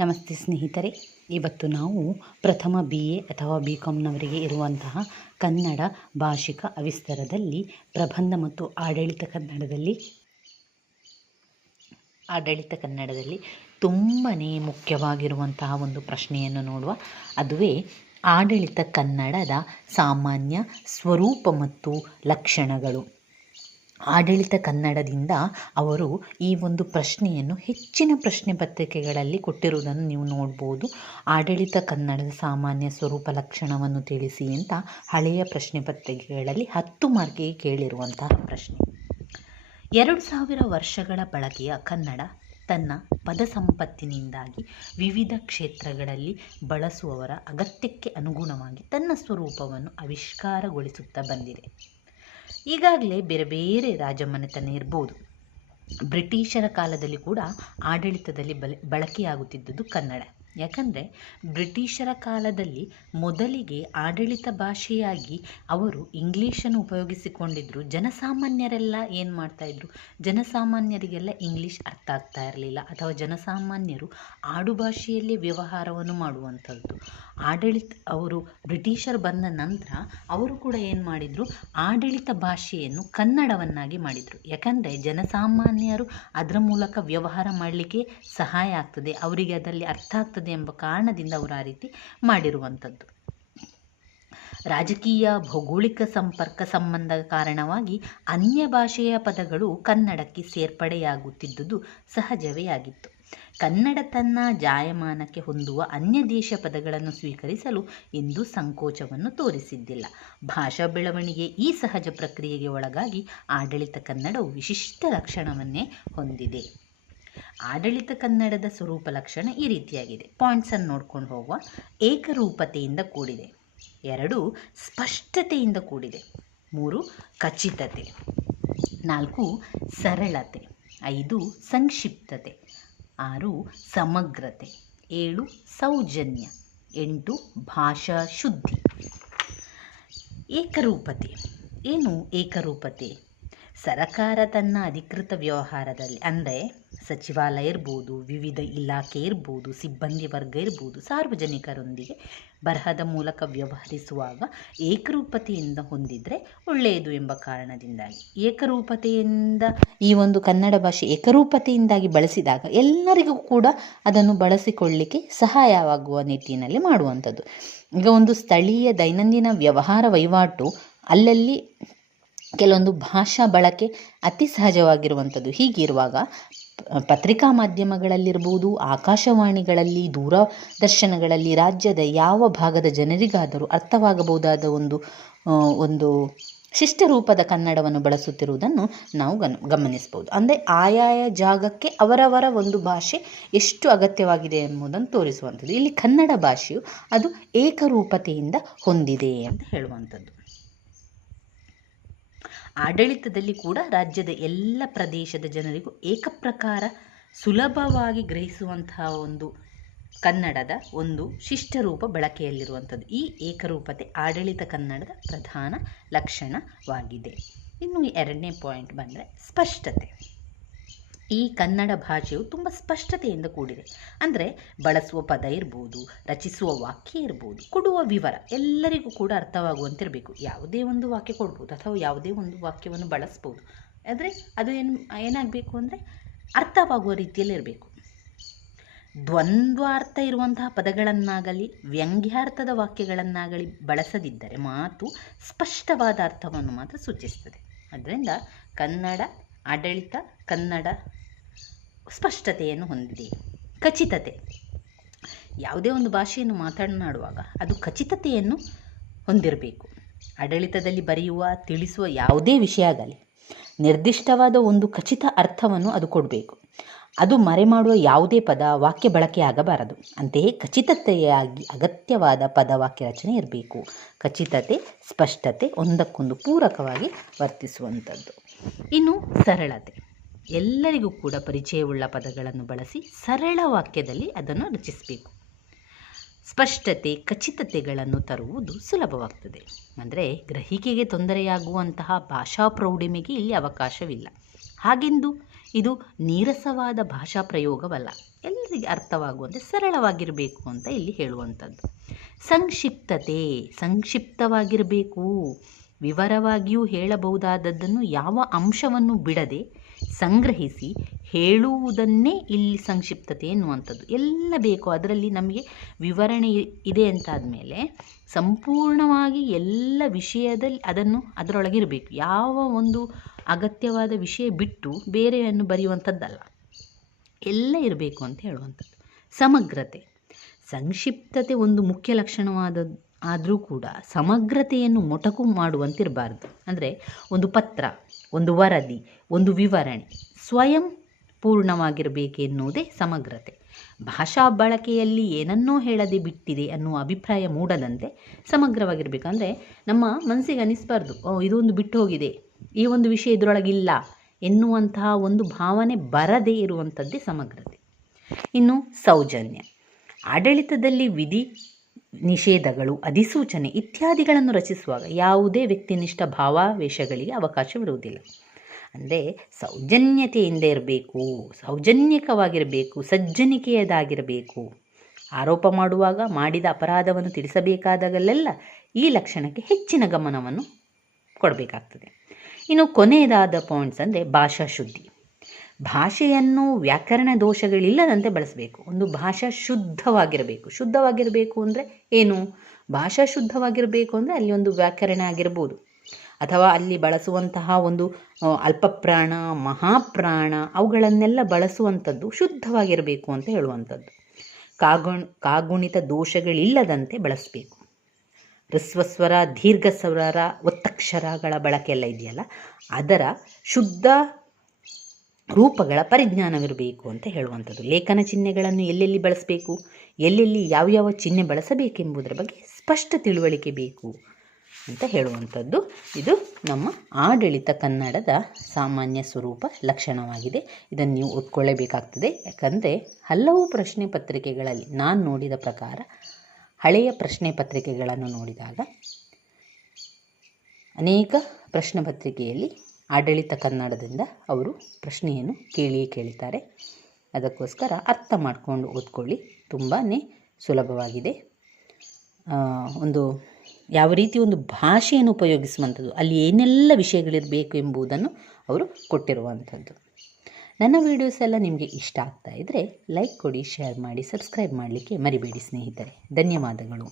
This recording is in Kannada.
ನಮಸ್ತೆ ಸ್ನೇಹಿತರೆ. ಇವತ್ತು ನಾವು ಪ್ರಥಮ ಬಿ ಎ ಅಥವಾ ಬಿ ಕಾಮ್ನವರಿಗೆ ಇರುವಂತಹ ಕನ್ನಡ ಭಾಷಿಕ ಅವಿಸ್ತರದಲ್ಲಿ ಪ್ರಬಂಧ ಮತ್ತು ಆಡಳಿತ ಕನ್ನಡದಲ್ಲಿ ಆಡಳಿತ ಕನ್ನಡದಲ್ಲಿ ತುಂಬಾ ಮುಖ್ಯವಾಗಿರುವಂತಹ ಒಂದು ಪ್ರಶ್ನೆಯನ್ನು ನೋಡುವ. ಅದುವೇ ಆಡಳಿತ ಕನ್ನಡದ ಸಾಮಾನ್ಯ ಸ್ವರೂಪ ಮತ್ತು ಲಕ್ಷಣಗಳು. ಆಡಳಿತ ಕನ್ನಡದಿಂದ ಅವರು ಈ ಒಂದು ಪ್ರಶ್ನೆಯನ್ನು ಹೆಚ್ಚಿನ ಪ್ರಶ್ನೆ ಪತ್ರಿಕೆಗಳಲ್ಲಿ ಕೊಟ್ಟಿರುವುದನ್ನು ನೀವು ನೋಡ್ಬೋದು. ಆಡಳಿತ ಕನ್ನಡದ ಸಾಮಾನ್ಯ ಸ್ವರೂಪ ಲಕ್ಷಣವನ್ನು ತಿಳಿಸಿ ಅಂತ ಹಳೆಯ ಪ್ರಶ್ನೆ ಪತ್ರಿಕೆಗಳಲ್ಲಿ ಹತ್ತು ಮಾರ್ಕಿಗೆ ಕೇಳಿರುವಂತಹ ಪ್ರಶ್ನೆ. ಎರಡು ಸಾವಿರ ವರ್ಷಗಳ ಬಳಕೆಯ ಕನ್ನಡ ತನ್ನ ಪದ ಸಂಪತ್ತಿನಿಂದಾಗಿ ವಿವಿಧ ಕ್ಷೇತ್ರಗಳಲ್ಲಿ ಬಳಸುವವರ ಅಗತ್ಯಕ್ಕೆ ಅನುಗುಣವಾಗಿ ತನ್ನ ಸ್ವರೂಪವನ್ನು ಆವಿಷ್ಕಾರಗೊಳಿಸುತ್ತಾ ಬಂದಿದೆ. ಈಗಾಗಲೇ ಬೇರೆ ಬೇರೆ ರಾಜಮನೆತನ ಇರ್ಬೋದು. ಬ್ರಿಟಿಷರ ಕಾಲದಲ್ಲಿ ಕೂಡ ಆಡಳಿತದಲ್ಲಿ ಬಲ ಬಳಕೆಯಾಗುತ್ತಿದ್ದುದು ಕನ್ನಡ. ಯಾಕಂದರೆ ಬ್ರಿಟಿಷರ ಕಾಲದಲ್ಲಿ ಮೊದಲಿಗೆ ಆಡಳಿತ ಭಾಷೆಯಾಗಿ ಅವರು ಇಂಗ್ಲೀಷನ್ನು ಉಪಯೋಗಿಸಿಕೊಂಡಿದ್ದರು ಜನಸಾಮಾನ್ಯರೆಲ್ಲ ಏನು ಮಾಡ್ತಾಯಿದ್ರು ಜನಸಾಮಾನ್ಯರಿಗೆಲ್ಲ ಇಂಗ್ಲೀಷ್ ಅರ್ಥ ಆಗ್ತಾ ಇರಲಿಲ್ಲ. ಅಥವಾ ಜನಸಾಮಾನ್ಯರು ಆಡುಭಾಷೆಯಲ್ಲೇ ವ್ಯವಹಾರವನ್ನು ಮಾಡುವಂಥದ್ದು. ಆಡಳಿತ, ಅವರು ಬ್ರಿಟಿಷರು ಬಂದ ನಂತರ ಅವರು ಕೂಡ ಏನು ಮಾಡಿದರು? ಆಡಳಿತ ಭಾಷೆಯನ್ನು ಕನ್ನಡವನ್ನಾಗಿ ಮಾಡಿದರು. ಯಾಕಂದರೆ ಜನಸಾಮಾನ್ಯರು ಅದರ ಮೂಲಕ ವ್ಯವಹಾರ ಮಾಡಲಿಕ್ಕೆ ಸಹಾಯ ಆಗ್ತದೆ. ಅವರಿಗೆ ಅದರಲ್ಲಿ ಅರ್ಥ ಆಗ್ತದೆ ಎಂಬ ಕಾರಣದಿಂದ ಅವರು ಆ ರೀತಿ ಮಾಡಿರುವಂಥದ್ದು. ರಾಜಕೀಯ, ಭೌಗೋಳಿಕ ಸಂಪರ್ಕ ಸಂಬಂಧ ಕಾರಣವಾಗಿ ಅನ್ಯ ಭಾಷೆಯ ಪದಗಳು ಕನ್ನಡಕ್ಕೆ ಸೇರ್ಪಡೆಯಾಗುತ್ತಿದ್ದುದು ಸಹಜವೇ ಆಗಿತ್ತು. ಕನ್ನಡ ತನ್ನ ಜಾಯಮಾನಕ್ಕೆ ಹೊಂದುವ ಅನ್ಯ ದೇಶ ಪದಗಳನ್ನು ಸ್ವೀಕರಿಸಲು ಎಂದೂ ಸಂಕೋಚವನ್ನು ತೋರಿಸಿದ್ದಿಲ್ಲ. ಭಾಷಾ ಬೆಳವಣಿಗೆ ಈ ಸಹಜ ಪ್ರಕ್ರಿಯೆಗೆ ಒಳಗಾಗಿ ಆಡಳಿತ ಕನ್ನಡವು ವಿಶಿಷ್ಟ ಲಕ್ಷಣವನ್ನೇ ಹೊಂದಿದೆ. ಆಡಳಿತ ಕನ್ನಡದ ಸ್ವರೂಪ ಲಕ್ಷಣ ಈ ರೀತಿಯಾಗಿದೆ. ಪಾಯಿಂಟ್ಸನ್ನು ನೋಡ್ಕೊಂಡು ಹೋಗುವ ಏಕರೂಪತೆಯಿಂದ ಕೂಡಿದೆ. ಎರಡು, ಸ್ಪಷ್ಟತೆಯಿಂದ ಕೂಡಿದೆ. ಮೂರು, ಖಚಿತತೆ. ನಾಲ್ಕು, ಸರಳತೆ. ಐದು, ಸಂಕ್ಷಿಪ್ತತೆ. ಆರು, ಸಮಗ್ರತೆ. ಏಳು, ಸೌಜನ್ಯ. ಎಂಟು, ಭಾಷಾ ಶುದ್ಧಿ. ಏಕರೂಪತೆ. ಏನು ಏಕರೂಪತೆ? ಸರಕಾರ ತನ್ನ ಅಧಿಕೃತ ವ್ಯವಹಾರದಲ್ಲಿ, ಅಂದರೆ ಸಚಿವಾಲಯ ಇರ್ಬೋದು, ವಿವಿಧ ಇಲಾಖೆ ಇರ್ಬೋದು, ಸಿಬ್ಬಂದಿ ವರ್ಗ ಇರ್ಬೋದು, ಸಾರ್ವಜನಿಕರೊಂದಿಗೆ ಬರಹದ ಮೂಲಕ ವ್ಯವಹರಿಸುವಾಗ ಏಕರೂಪತೆಯಿಂದ ಹೊಂದಿದರೆ ಒಳ್ಳೆಯದು ಎಂಬ ಕಾರಣದಿಂದಾಗಿ. ಏಕರೂಪತೆಯಿಂದ ಈ ಒಂದು ಕನ್ನಡ ಭಾಷೆ ಏಕರೂಪತೆಯಿಂದಾಗಿ ಬಳಸಿದಾಗ ಎಲ್ಲರಿಗೂ ಕೂಡ ಅದನ್ನು ಬಳಸಿಕೊಳ್ಳಿಕ್ಕೆ ಸಹಾಯವಾಗುವ ನಿಟ್ಟಿನಲ್ಲಿ ಮಾಡುವಂಥದ್ದು. ಈಗ ಒಂದು ಸ್ಥಳೀಯ ದೈನಂದಿನ ವ್ಯವಹಾರ ವಹಿವಾಟು ಅಲ್ಲಲ್ಲಿ ಕೆಲವೊಂದು ಭಾಷಾ ಬಳಕೆ ಅತಿ ಸಹಜವಾಗಿರುವಂಥದ್ದು. ಹೀಗಿರುವಾಗ ಪತ್ರಿಕಾ ಮಾಧ್ಯಮಗಳಲ್ಲಿರ್ಬೋದು, ಆಕಾಶವಾಣಿಗಳಲ್ಲಿ, ದೂರದರ್ಶನಗಳಲ್ಲಿ, ರಾಜ್ಯದ ಯಾವ ಭಾಗದ ಜನರಿಗಾದರೂ ಅರ್ಥವಾಗಬಹುದಾದ ಒಂದು ಒಂದು ಶಿಷ್ಟ ರೂಪದ ಕನ್ನಡವನ್ನು ಬಳಸುತ್ತಿರುವುದನ್ನು ನಾವು ಗಮ ಗಮನಿಸ್ಬೋದು ಅಂದರೆ ಆಯಾಯ ಜಾಗಕ್ಕೆ ಅವರವರ ಒಂದು ಭಾಷೆ ಎಷ್ಟು ಅಗತ್ಯವಾಗಿದೆ ಎಂಬುದನ್ನು ತೋರಿಸುವಂಥದ್ದು. ಇಲ್ಲಿ ಕನ್ನಡ ಭಾಷೆಯು ಅದು ಏಕರೂಪತೆಯಿಂದ ಹೊಂದಿದೆ ಅಂತ ಹೇಳುವಂಥದ್ದು. ಆಡಳಿತದಲ್ಲಿ ಕೂಡ ರಾಜ್ಯದ ಎಲ್ಲ ಪ್ರದೇಶದ ಜನರಿಗೂ ಏಕಪ್ರಕಾರ ಸುಲಭವಾಗಿ ಗ್ರಹಿಸುವಂತಹ ಒಂದು ಕನ್ನಡದ ಒಂದು ಶಿಷ್ಟರೂಪ ಬಳಕೆಯಲ್ಲಿರುವಂಥದ್ದು. ಈ ಏಕರೂಪತೆ ಆಡಳಿತ ಕನ್ನಡದ ಪ್ರಧಾನ ಲಕ್ಷಣವಾಗಿದೆ. ಇನ್ನು ಎರಡನೇ ಪಾಯಿಂಟ್ ಬಂದರೆ ಸ್ಪಷ್ಟತೆ. ಈ ಕನ್ನಡ ಭಾಷೆಯು ತುಂಬ ಸ್ಪಷ್ಟತೆಯಿಂದ ಕೂಡಿದೆ. ಅಂದರೆ ಬಳಸುವ ಪದ ಇರ್ಬೋದು, ರಚಿಸುವ ವಾಕ್ಯ ಇರ್ಬೋದು, ಕೊಡುವ ವಿವರ ಎಲ್ಲರಿಗೂ ಕೂಡ ಅರ್ಥವಾಗುವಂತಿರಬೇಕು. ಯಾವುದೇ ಒಂದು ವಾಕ್ಯ ಕೊಡ್ಬೋದು ಅಥವಾ ಯಾವುದೇ ಒಂದು ವಾಕ್ಯವನ್ನು ಬಳಸ್ಬೋದು. ಆದರೆ ಅದು ಏನು, ಏನಾಗಬೇಕು ಅಂದರೆ ಅರ್ಥವಾಗುವ ರೀತಿಯಲ್ಲಿ ಇರಬೇಕು. ದ್ವಂದ್ವಾರ್ಥ ಇರುವಂತಹ ಪದಗಳನ್ನಾಗಲಿ, ವ್ಯಂಗ್ಯಾರ್ಥದ ವಾಕ್ಯಗಳನ್ನಾಗಲಿ ಬಳಸದಿದ್ದರೆ ಮಾತು ಸ್ಪಷ್ಟವಾದ ಅರ್ಥವನ್ನು ಮಾತ್ರ ಸೂಚಿಸ್ತದೆ. ಅದರಿಂದ ಕನ್ನಡ, ಆಡಳಿತ, ಕನ್ನಡ ಸ್ಪಷ್ಟತೆಯನ್ನು ಹೊಂದಿದೆ. ಖಚಿತತೆ. ಯಾವುದೇ ಒಂದು ಭಾಷೆಯನ್ನು ಮಾತನಾಡುವಾಗ ಅದು ಖಚಿತತೆಯನ್ನು ಹೊಂದಿರಬೇಕು. ಆಡಳಿತದಲ್ಲಿ ಬರೆಯುವ, ತಿಳಿಸುವ ಯಾವುದೇ ವಿಷಯ ಆಗಲಿ, ನಿರ್ದಿಷ್ಟವಾದ ಒಂದು ಖಚಿತ ಅರ್ಥವನ್ನು ಅದು ಕೊಡಬೇಕು. ಅದು ಮರೆಮಾಡುವ ಯಾವುದೇ ಪದ, ವಾಕ್ಯ ಬಳಕೆ ಆಗಬಾರದು. ಅಂತೆಯೇ ಖಚಿತತೆಯಾಗಿ ಅಗತ್ಯವಾದ ಪದ, ವಾಕ್ಯ ರಚನೆ ಇರಬೇಕು. ಖಚಿತತೆ, ಸ್ಪಷ್ಟತೆ ಒಂದಕ್ಕೊಂದು ಪೂರಕವಾಗಿ ವರ್ತಿಸುವಂಥದ್ದು. ಇನ್ನು ಸರಳತೆ. ಎಲ್ಲರಿಗೂ ಕೂಡ ಪರಿಚಯವುಳ್ಳ ಪದಗಳನ್ನು ಬಳಸಿ ಸರಳ ವಾಕ್ಯದಲ್ಲಿ ಅದನ್ನು ರಚಿಸಬೇಕು. ಸ್ಪಷ್ಟತೆ, ಖಚಿತತೆಗಳನ್ನು ತರುವುದು ಸುಲಭವಾಗ್ತದೆ. ಅಂದರೆ ಗ್ರಹಿಕೆಗೆ ತೊಂದರೆಯಾಗುವಂತಹ ಭಾಷಾ ಪ್ರೌಢಿಮೆಗೆ ಇಲ್ಲಿ ಅವಕಾಶವಿಲ್ಲ. ಹಾಗೆಂದು? ಇದು ನೀರಸವಾದ ಭಾಷಾ ಪ್ರಯೋಗವಲ್ಲ. ಎಲ್ಲರಿಗೆ ಅರ್ಥವಾಗುವಂತೆ ಸರಳವಾಗಿರಬೇಕು ಅಂತ ಇಲ್ಲಿ ಹೇಳುವಂಥದ್ದು. ಸಂಕ್ಷಿಪ್ತತೆ, ಸಂಕ್ಷಿಪ್ತವಾಗಿರಬೇಕು. ವಿವರವಾಗಿಯೂ ಹೇಳಬಹುದಾದದ್ದನ್ನು ಯಾವ ಅಂಶವನ್ನು ಬಿಡದೆ ಸಂಗ್ರಹಿಸಿ ಹೇಳುವುದನ್ನೇ ಇಲ್ಲಿ ಸಂಕ್ಷಿಪ್ತತೆ ಎನ್ನುವಂಥದ್ದು. ಎಲ್ಲ ಬೇಕು. ಅದರಲ್ಲಿ ನಮಗೆ ವಿವರಣೆ ಇದೆ ಅಂತಾದ ಮೇಲೆ ಸಂಪೂರ್ಣವಾಗಿ ಎಲ್ಲ ವಿಷಯದಲ್ಲಿ ಅದನ್ನು ಅದರೊಳಗಿರಬೇಕು. ಯಾವ ಒಂದು ಅಗತ್ಯವಾದ ವಿಷಯ ಬಿಟ್ಟು ಬೇರೆಯನ್ನು ಬರೆಯುವಂಥದ್ದಲ್ಲ. ಎಲ್ಲ ಇರಬೇಕು ಅಂತ ಹೇಳುವಂಥದ್ದು. ಸಮಗ್ರತೆ. ಸಂಕ್ಷಿಪ್ತತೆ ಒಂದು ಮುಖ್ಯ ಲಕ್ಷಣವಾದ ಆದರೂ ಕೂಡ ಸಮಗ್ರತೆಯನ್ನು ಮೊಟಕು ಮಾಡುವಂತಿರಬಾರ್ದು. ಅಂದರೆ ಒಂದು ಪತ್ರ, ಒಂದು ವರದಿ, ಒಂದು ವಿವರಣೆ ಸ್ವಯಂ ಪೂರ್ಣವಾಗಿರಬೇಕೆನ್ನುವುದೇ ಸಮಗ್ರತೆ. ಭಾಷಾ ಬಳಕೆಯಲ್ಲಿ ಏನನ್ನೋ ಹೇಳದೆ ಬಿಟ್ಟಿದೆ ಅನ್ನುವ ಅಭಿಪ್ರಾಯ ಮೂಡದಂತೆ ಸಮಗ್ರವಾಗಿರಬೇಕು. ಅಂದರೆ ನಮ್ಮ ಮನಸ್ಸಿಗೆ ಅನ್ನಿಸ್ಬಾರ್ದು ಓ, ಇದೊಂದು ಬಿಟ್ಟು ಹೋಗಿದೆ, ಈ ಒಂದು ವಿಷಯ ಇದರೊಳಗಿಲ್ಲ ಎನ್ನುವಂತಹ ಒಂದು ಭಾವನೆ ಬರದೇ ಇರುವಂಥದ್ದೇ ಸಮಗ್ರತೆ. ಇನ್ನು ಸೌಜನ್ಯ. ಆಡಳಿತದಲ್ಲಿ ವಿಧಿ ನಿಷೇಧಗಳು, ಅಧಿಸೂಚನೆ ಇತ್ಯಾದಿಗಳನ್ನು ರಚಿಸುವಾಗ ಯಾವುದೇ ವ್ಯಕ್ತಿನಿಷ್ಠ ಭಾವಾವೇಶಗಳಿಗೆ ಅವಕಾಶವಿರುವುದಿಲ್ಲ ಅಂದರೆ ಸೌಜನ್ಯತೆಯಿಂದ ಇರಬೇಕು, ಸೌಜನ್ಯಕವಾಗಿರಬೇಕು, ಸಜ್ಜನಿಕೆಯದಾಗಿರಬೇಕು. ಆರೋಪ ಮಾಡುವಾಗ ಮಾಡಿದ ಅಪರಾಧವನ್ನು ತಿಳಿಸಬೇಕಾದಾಗಲೆಲ್ಲ ಈ ಲಕ್ಷಣಕ್ಕೆ ಹೆಚ್ಚಿನ ಗಮನವನ್ನು ಕೊಡಬೇಕಾಗ್ತದೆ. ಇನ್ನು ಕೊನೆಯದಾದ ಪಾಯಿಂಟ್ಸ್ ಅಂದರೆ ಭಾಷಾ ಶುದ್ಧಿ. ಭಾಷೆಯನ್ನು ವ್ಯಾಕರಣ ದೋಷಗಳಿಲ್ಲದಂತೆ ಬಳಸಬೇಕು. ಒಂದು ಭಾಷಾ ಶುದ್ಧವಾಗಿರಬೇಕು. ಶುದ್ಧವಾಗಿರಬೇಕು ಅಂದರೆ ಏನು? ಭಾಷಾ ಶುದ್ಧವಾಗಿರಬೇಕು ಅಂದರೆ ಅಲ್ಲಿ ಒಂದು ವ್ಯಾಕರಣ ಆಗಿರ್ಬೋದು. ಅಥವಾ ಅಲ್ಲಿ ಬಳಸುವಂತಹ ಒಂದು ಅಲ್ಪಪ್ರಾಣ, ಮಹಾಪ್ರಾಣ ಅವುಗಳನ್ನೆಲ್ಲ ಬಳಸುವಂಥದ್ದು ಶುದ್ಧವಾಗಿರಬೇಕು ಅಂತ ಹೇಳುವಂಥದ್ದು. ಕಾಗುಣ್ ಕಾಗುಣಿತ ದೋಷಗಳಿಲ್ಲದಂತೆ ಬಳಸಬೇಕು. ಹೃಸ್ವಸ್ವರ ದೀರ್ಘ ಸ್ವರ ಒತ್ತಕ್ಷರಗಳ ಬಳಕೆ ಎಲ್ಲ ಇದೆಯಲ್ಲ? ಅದರ ಶುದ್ಧ ರೂಪಗಳ ಪರಿಜ್ಞಾನವಿರಬೇಕು ಅಂತ ಹೇಳುವಂಥದ್ದು. ಲೇಖನ ಚಿಹ್ನೆಗಳನ್ನು ಎಲ್ಲೆಲ್ಲಿ ಬಳಸಬೇಕು? ಎಲ್ಲೆಲ್ಲಿ ಯಾವ್ಯಾವ ಚಿಹ್ನೆ ಬಳಸಬೇಕೆಂಬುದರ ಬಗ್ಗೆ ಸ್ಪಷ್ಟ ತಿಳುವಳಿಕೆ ಬೇಕು ಅಂತ ಹೇಳುವಂಥದ್ದು. ಇದು ನಮ್ಮ ಆಡಳಿತ ಕನ್ನಡದ ಸಾಮಾನ್ಯ ಸ್ವರೂಪ ಲಕ್ಷಣವಾಗಿದೆ. ಇದನ್ನು ನೀವು ಓದ್ಕೊಳ್ಳೇಬೇಕಾಗ್ತದೆ ಯಾಕಂದರೆ ಹಲವು ಪ್ರಶ್ನೆ ಪತ್ರಿಕೆಗಳಲ್ಲಿ ನಾನು ನೋಡಿದ ಪ್ರಕಾರ, ಹಳೆಯ ಪ್ರಶ್ನೆ ಪತ್ರಿಕೆಗಳನ್ನು ನೋಡಿದಾಗ ಅನೇಕ ಪ್ರಶ್ನೆ ಪತ್ರಿಕೆಯಲ್ಲಿ ಆಡಳಿತ ಕನ್ನಡದಿಂದ ಅವರು ಪ್ರಶ್ನೆಯನ್ನು ಕೇಳಿಯೇ ಕೇಳಿದ್ದಾರೆ. ಅದಕ್ಕೋಸ್ಕರ ಅರ್ಥ ಮಾಡಿಕೊಂಡು ಓದ್ಕೊಳ್ಳಿ. ತುಂಬಾ ಸುಲಭವಾಗಿದೆ. ಒಂದು ಯಾವ ರೀತಿ ಒಂದು ಭಾಷೆಯನ್ನು ಉಪಯೋಗಿಸುವಂಥದ್ದು, ಅಲ್ಲಿ ಏನೆಲ್ಲ ವಿಷಯಗಳಿರಬೇಕು ಎಂಬುದನ್ನು ಅವರು ಕೊಟ್ಟಿರುವಂಥದ್ದು. ನನ್ನ ವೀಡಿಯೋಸ್ ಎಲ್ಲ ನಿಮಗೆ ಇಷ್ಟ ಆಗ್ತಾ ಇದ್ದರೆ ಲೈಕ್ ಕೊಡಿ ಶೇರ್ ಮಾಡಿ ಸಬ್ಸ್ಕ್ರೈಬ್ ಮಾಡಲಿಕ್ಕೆ ಮರಿಬೇಡಿ ಸ್ನೇಹಿತರೆ. ಧನ್ಯವಾದಗಳು.